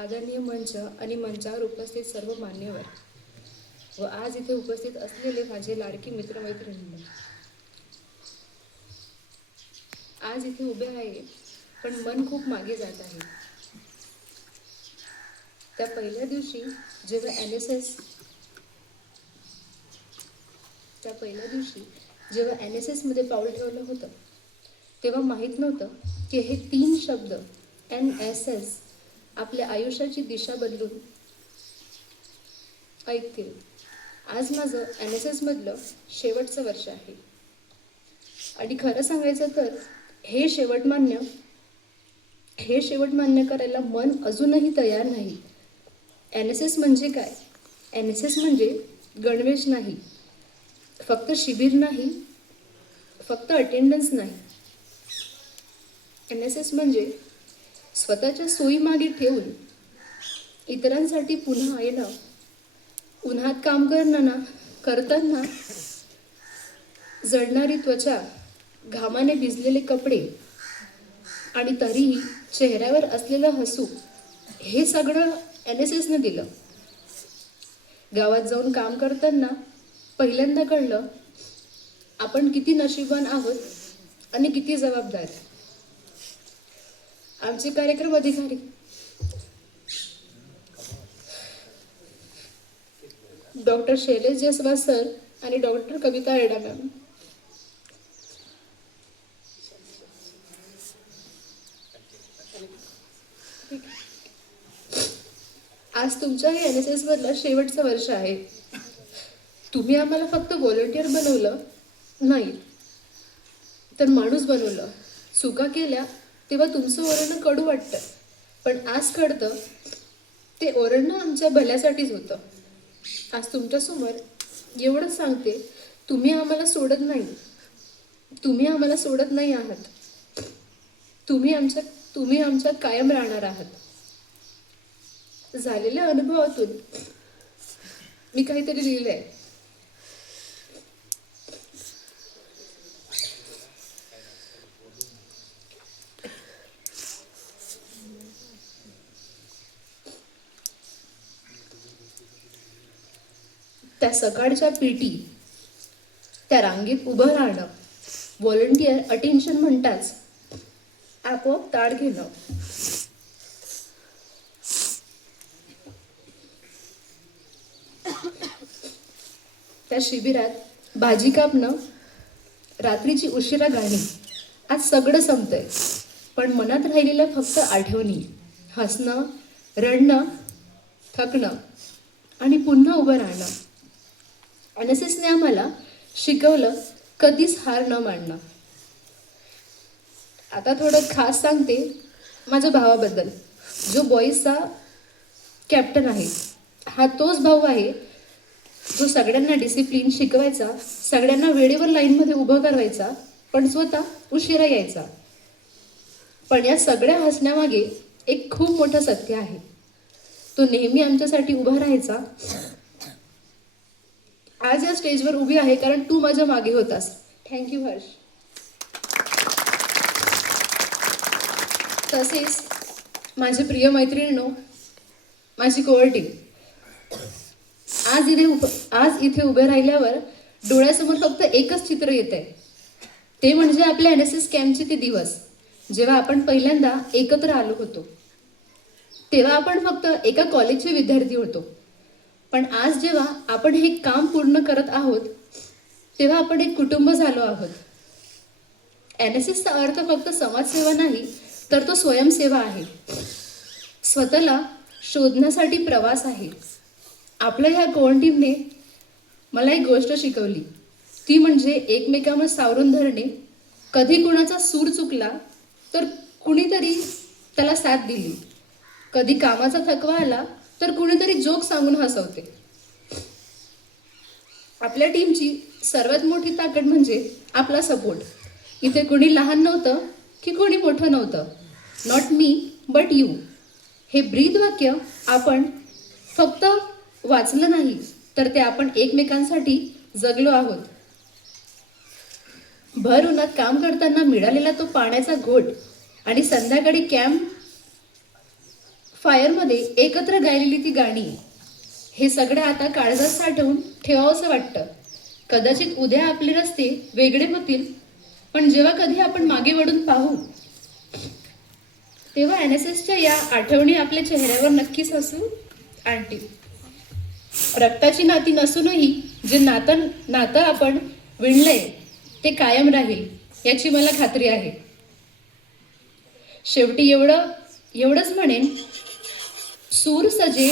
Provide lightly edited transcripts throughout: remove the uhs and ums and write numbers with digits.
आदरणीय मंच आणि मंचावर उपस्थित सर्व मान्यवर व आज इथे उपस्थित असलेले माझे लाडकी मित्रमैत्रिणी, आज इथे उभे आहे पण मन खूप मागे जात आहे. त्या पहिल्या दिवशी जेव्हा एन एस एस मध्ये पाऊल ठेवलं होतं तेव्हा माहीत नव्हतं की हे 3 शब्द NSS आपल्या आयुष्याची दिशा बदलून ऐकतील. आज माझं NSS मधलं शेवटचं वर्ष आहे आणि खरं सांगायचं तर हे शेवट मान्य करायला मन अजूनही तयार नाही. NSS म्हणजे काय? NSS म्हणजे गणवेश नाही, फक्त शिबिर नाही, फक्त अटेंडन्स नाही. NSS म्हणजे स्वतःच्या सोयी मागे ठेवून इतरांसाठी पुन्हा येणं, उन्हात काम करताना जळणारी त्वचा, घामाने भिजलेले कपडे आणि तरीही चेहऱ्यावर असलेलं हसू, हे सगळं NSS ने दिलं. गावात जाऊन काम करताना पहिल्यांदा कळलं आपण किती नशीबवान आहोत आणि किती जबाबदार. आमचे कार्यक्रम अधिकारी डॉक्टर शैलेश जयस्वाल सर आणि डॉक्टर कविता एडा मॅम, आज तुमच्या हे NSS मधलं शेवटचं वर्ष आहे. तुम्ही आम्हाला फक्त व्हॉलंटियर बनवलं नाही तर माणूस बनवलं. चुका केल्या तेव्हा तुमचं ओरडणं कडू वाटतं, पण आज कळतं ते ओरडणं आमच्या भल्यासाठीच होतं. आज तुमच्यासमोर एवढंच सांगते, तुम्ही आम्हाला सोडत नाही आहात. तुम्ही आमच्यात कायम राहणार आहात. झालेल्या अनुभवातून मी काहीतरी लिहिलंय. त्या सकाळच्या PT, त्या रांगेत उभं राहणं, व्हॉलंटियर अटेन्शन म्हणताच आपोआप ताड घेणं, त्या शिबिरात भाजी कापणं, रात्रीची उशिरा गाणी, आज सगळं संपतंय पण मनात राहिलेलं फक्त आठवणी, हसणं, रडणं, थकणं आणि पुन्हा उभं राहणं. NSS ने आम्हाला शिकवलं कधीच हार न मानणं. आता थोडं खास सांगते माझ्या भावाबद्दल, जो बॉईजचा कॅप्टन आहे. हा तोच भाऊ आहे जो सगळ्यांना डिसिप्लिन शिकवायचा, सगळ्यांना वेळेवर लाईनमध्ये उभं करायचा, पण स्वतः उशिरा यायचा. पण या सगळ्या हसण्यामागे एक खूप मोठं सत्य आहे. तो नेहमी आमच्यासाठी उभा राहायचा. आज या स्टेजवर उभी आहे कारण तू माझ्या मागे होतास. थँक्यू हर्ष. तसेच माझे प्रिय मैत्रिणींनो, माझी कोअर टीम, आज इथे उभे राहिल्यावर डोळ्यासमोर फक्त एकच चित्र येत आहे. ते म्हणजे आपल्या NSS कॅम्पचे ते दिवस जेव्हा आपण पहिल्यांदा एकत्र आलो होतो. तेव्हा आपण फक्त एका कॉलेजचे विद्यार्थी होतो, पण आज जेव्हा आपण हे काम पूर्ण करत आहोत तेव्हा आपण एक कुटुंब झालो आहोत. NSSचा अर्थ फक्त समाजसेवा नाही तर तो स्वयंसेवा आहे, स्वतःला शोधण्यासाठी प्रवास आहे. आपल्या ह्या कोअर टीमने मला एक गोष्ट शिकवली, ती म्हणजे एकमेकांवर सावरून धरणे. कधी कुणाचा सूर चुकला तर कुणीतरी त्याला साथ दिली, कधी कामाचा थकवा आला तर कुणीतरी जोक सांगून हसवते. आपल्या टीमची सर्वात मोठी ताकद म्हणजे आपला सपोर्ट. इथे कोणी लहान नव्हतं की कोणी मोठं नव्हतं. नॉट मी बट यू, हे ब्रीद वाक्य आपण फक्त वाचलं नाही तर ते आपण एकमेकांसाठी जगलो आहोत. भर उन्हात काम करताना मिळालेला तो पाण्याचा घोट आणि संध्याकाळी कॅम्प फायरमध्ये एकत्र गायलेली ती गाणी, हे सगळं आता काळजात साठवून ठेवावंसं वाटतं. कदाचित उद्या आपले रस्ते वेगळे होतील, पण जेव्हा कधी आपण मागे वळून पाहू तेव्हा NSSच्या या आठवणी आपल्या चेहऱ्यावर नक्कीच हसू आणतील. रक्ताची नाती नसूनही जे नातं आपण विणलंय ते कायम राहील याची मला खात्री आहे. शेवटी एवढंच म्हणेन, सूर सजे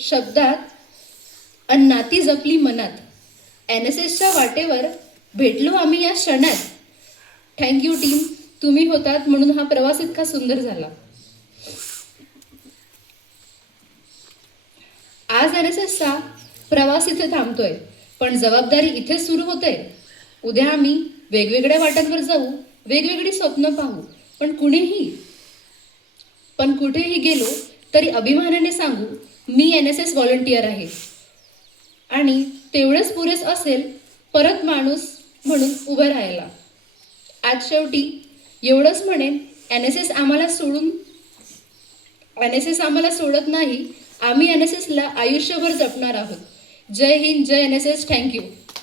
शब्दात अन नाती जपली मनात. NSSच्या वाटेवर भेटलो आम्ही या क्षणात. थँक्यू टीम, तुम्ही होतात म्हणून हा प्रवास इतका सुंदर झाला. आज NSSचा प्रवास इथे थांबतोय, पण जबाबदारी इथेच सुरू होते. उद्या आम्ही वेगवेगळ्या वाटांवर जाऊ, वेगवेगळी स्वप्न पाहू, पण कुठेही गेलो तरी अभिमानाने सांगू, मी NSS व्हॉलंटियर आहे. आणि तेवढंच पुरेस असेल परत माणूस म्हणून उभं राहायला. आज शेवटी एवढंच म्हणेन, NSS आम्हाला सोडत नाही. आम्ही NSSला आयुष्यभर जपणार आहोत. जय हिंद, जय NSS. थँक्यू.